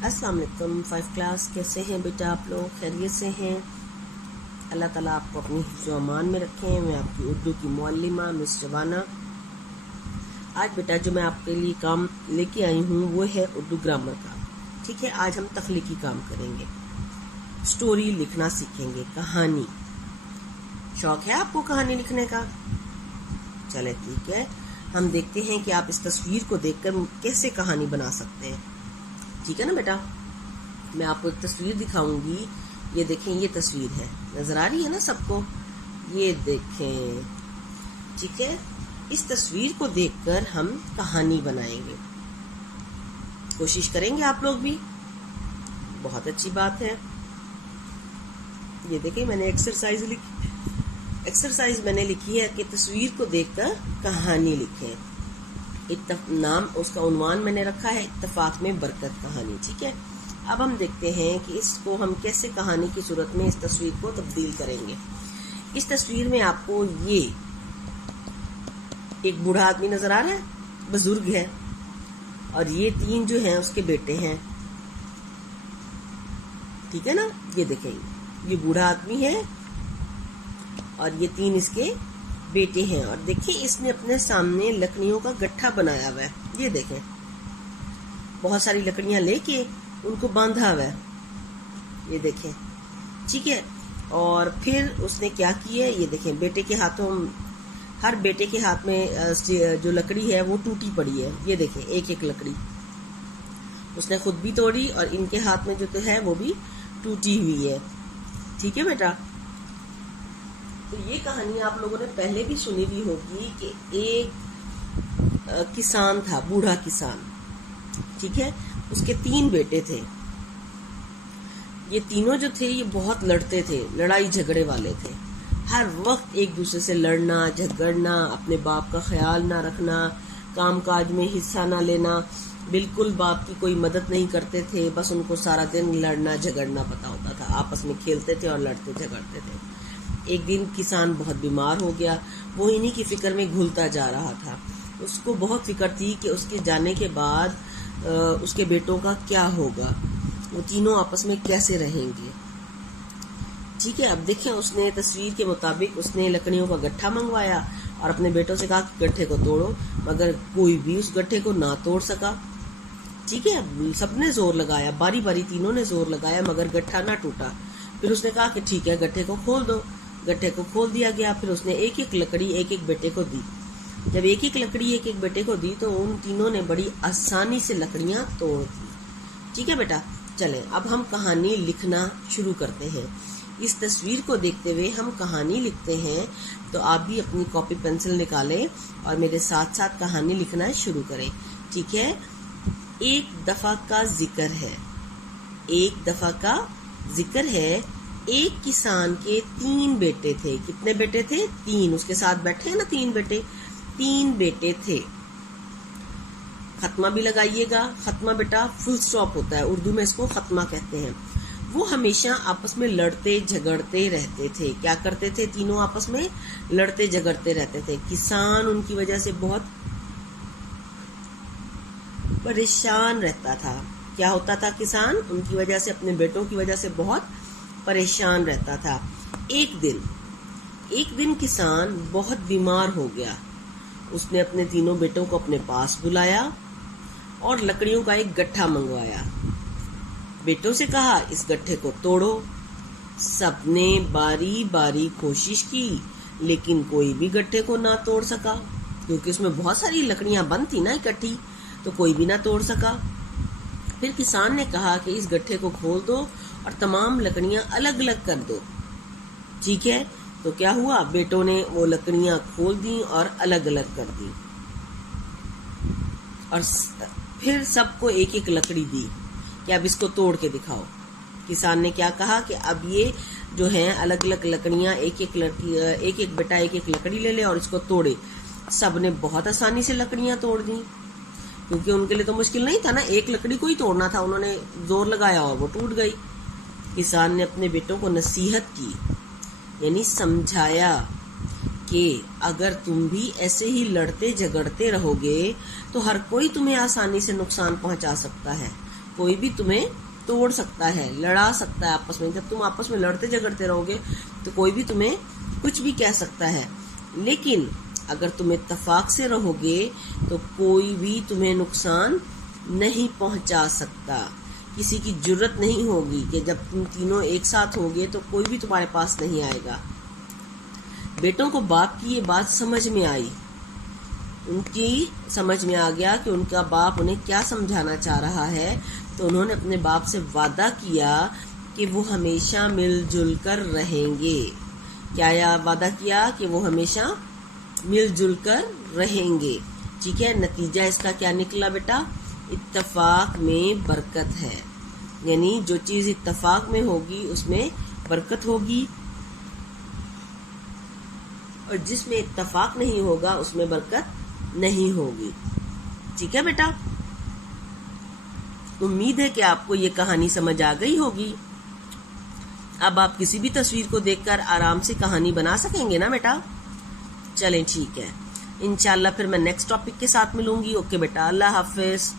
अस्सलाम वालेकुम 5 क्लास। कैसे हैं बेटा आप लोग? खैरियत से हैं? अल्लाह ताला आपको अपनी हिफ्ज़ व अमान में रखें। मैं आपकी उर्दू की मुअल्लिमा मिस शबाना। आज बेटा जो मैं आपके लिए काम लेके आई हूँ वो है उर्दू ग्रामर का। ठीक है, आज हम तख्लीकी काम करेंगे, स्टोरी लिखना सीखेंगे, कहानी। शौक है आपको कहानी लिखने का? चले ठीक है, हम देखते हैं कि आप इस तस्वीर को देखकर कैसे कहानी बना सकते हैं। ठीक है ना बेटा, मैं आपको एक तस्वीर दिखाऊंगी। ये देखें, ये तस्वीर है, नजर आ रही है ना सबको? ये देखें, ठीक है। इस तस्वीर को देखकर हम कहानी बनाएंगे, कोशिश करेंगे आप लोग भी। बहुत अच्छी बात है। ये देखें, मैंने एक्सरसाइज मैंने लिखी है कि तस्वीर को देखकर कहानी लिखें। नाम उसका उन्वान मैंने रखा है इत्तफाक में बरकत कहानी। ठीक है, अब हम देखते हैं कि इसको हम कैसे कहानी की सूरत में इस तस्वीर को तब्दील करेंगे। इस तस्वीर में आपको ये एक बूढ़ा आदमी नजर आ रहा है, बुजुर्ग है, और ये 3 जो हैं उसके बेटे हैं। ठीक है ना, ये देखें, ये बूढ़ा आदमी है और ये 3 इसके बेटे हैं। और देखिए, इसने अपने सामने लकड़ियों का गट्ठा बनाया हुआ है। ये देखें, बहुत सारी लकड़ियां लेके उनको बांधा हुआ है। ये देखें, ठीक है। और फिर उसने क्या किया, ये देखें, बेटे के हाथों, हर बेटे के हाथ में जो लकड़ी है वो टूटी पड़ी है। ये देखें, एक एक लकड़ी उसने खुद भी तोड़ी और इनके हाथ में जो तो है वो भी टूटी हुई है। ठीक है बेटा, तो ये कहानी आप लोगों ने पहले भी सुनी हुई होगी कि एक किसान था, बूढ़ा किसान। ठीक है, उसके 3 बेटे थे। ये तीनों जो थे ये बहुत लड़ते थे, लड़ाई झगड़े वाले थे। हर वक्त एक दूसरे से लड़ना झगड़ना, अपने बाप का ख्याल ना रखना, काम काज में हिस्सा ना लेना, बिल्कुल बाप की कोई मदद नहीं करते थे। बस उनको सारा दिन लड़ना झगड़ना पता होता था, आपस में खेलते थे और लड़ते झगड़ते थे। एक दिन किसान बहुत बीमार हो गया। वो इन्हीं की फिक्र में घुलता जा रहा था। उसको बहुत फिक्र थी कि उसके जाने के बाद उसके बेटों का क्या होगा, वो तीनों आपस में कैसे रहेंगे। ठीक है, अब देखें, उसने तस्वीर के मुताबिक उसने लकड़ियों का गट्ठा मंगवाया और अपने बेटों से कहा कि गट्ठे को तोड़ो, मगर कोई भी उस गट्ठे को ना तोड़ सका। ठीक है, सबने जोर लगाया, बारी बारी तीनों ने जोर लगाया, मगर गट्ठा ना टूटा। फिर उसने कहा कि ठीक है, गट्ठे को खोल दो। गट्ठे को खोल दिया गया। फिर उसने एक एक लकड़ी एक एक बेटे को दी। जब एक एक लकड़ी एक एक बेटे को दी तो उन तीनों ने बड़ी आसानी से लकड़ियां तोड़ दी। ठीक है बेटा, चलें अब हम कहानी लिखना शुरू करते हैं। इस तस्वीर को देखते हुए हम कहानी लिखते हैं, तो आप भी अपनी कॉपी पेंसिल निकालें और मेरे साथ साथ कहानी लिखना शुरू करें। ठीक है, एक दफा का जिक्र है। एक दफा का जिक्र है, एक किसान के 3 बेटे थे। कितने बेटे थे? 3। उसके साथ बैठे हैं ना 3 बेटे। 3 बेटे थे। खत्मा भी लगाइएगा। खत्मा बेटा फुल स्टॉप होता है, उर्दू में इसको खत्मा कहते हैं। वो हमेशा आपस में लड़ते झगड़ते रहते थे। क्या करते थे? तीनों आपस में लड़ते झगड़ते रहते थे। किसान उनकी वजह से बहुत परेशान रहता था। क्या होता था? किसान उनकी वजह से, अपने बेटों की वजह से बहुत परेशान रहता था। एक दिन किसान बहुत बीमार हो गया। उसने अपने तीनों बेटों को अपने पास बुलाया और लकड़ियों का एक गट्ठा मंगवाया। बेटों से कहा, इस गट्ठे को तोड़ो। सबने बारी बारी कोशिश की, लेकिन कोई भी गट्ठे को ना तोड़ सका, क्योंकि उसमें बहुत सारी लकड़ियां बंद थी ना इकट्ठी, तो कोई भी ना तोड़ सका। फिर किसान ने कहा कि इस गट्ठे को खोल दो और तमाम लकड़ियां अलग अलग कर दो। ठीक है, तो क्या हुआ? बेटों ने वो लकड़ियां खोल दी और अलग अलग कर दी और फिर सबको एक एक लकड़ी दी कि अब इसको तोड़ के दिखाओ। किसान ने क्या कहा कि अब ये जो है अलग अलग लकड़ियां, एक एक बेटा एक एक लकड़ी ले ले और इसको तोड़े। सबने बहुत आसानी से लकड़ियां तोड़ दी, क्योंकि उनके लिए तो मुश्किल नहीं था ना, एक लकड़ी को ही तोड़ना था। उन्होंने जोर लगाया और वो टूट गई। किसान ने अपने बेटों को नसीहत की, यानी समझाया कि अगर तुम भी ऐसे ही लड़ते झगड़ते रहोगे तो हर कोई तुम्हें आसानी से नुकसान पहुंचा सकता है। कोई भी तुम्हें तोड़ सकता है, लड़ा सकता है आपस में। जब तुम आपस में लड़ते झगड़ते रहोगे तो कोई भी तुम्हें कुछ भी कह सकता है। लेकिन अगर तुम इत्तेफाक से रहोगे तो कोई भी तुम्हें नुकसान नहीं पहुंचा सकता। किसी की जुर्रत नहीं होगी कि जब तुम तीनों एक साथ होगे तो कोई भी तुम्हारे पास नहीं आएगा। बेटों को बाप की ये बात समझ में आई। उनकी समझ में आ गया कि उनका बाप उन्हें क्या समझाना चाह रहा है। तो उन्होंने अपने बाप से वादा किया कि वो हमेशा मिलजुल कर रहेंगे। क्या वादा किया कि वो हमेशा मिलजुल कर रहेंगे। ठीक है, नतीजा इसका क्या निकला बेटा? इत्तेफाक में बरकत है। यानी जो चीज इत्तेफाक में होगी उसमें बरकत होगी, और जिसमें इत्तेफाक नहीं होगा उसमें बरकत नहीं होगी। ठीक है बेटा, उम्मीद है कि आपको ये कहानी समझ आ गई होगी। अब आप किसी भी तस्वीर को देखकर आराम से कहानी बना सकेंगे ना बेटा? चलें ठीक है, इंशाल्लाह फिर मैं नेक्स्ट टॉपिक के साथ मिलूंगी। ओके बेटा, अल्लाह हाफिज।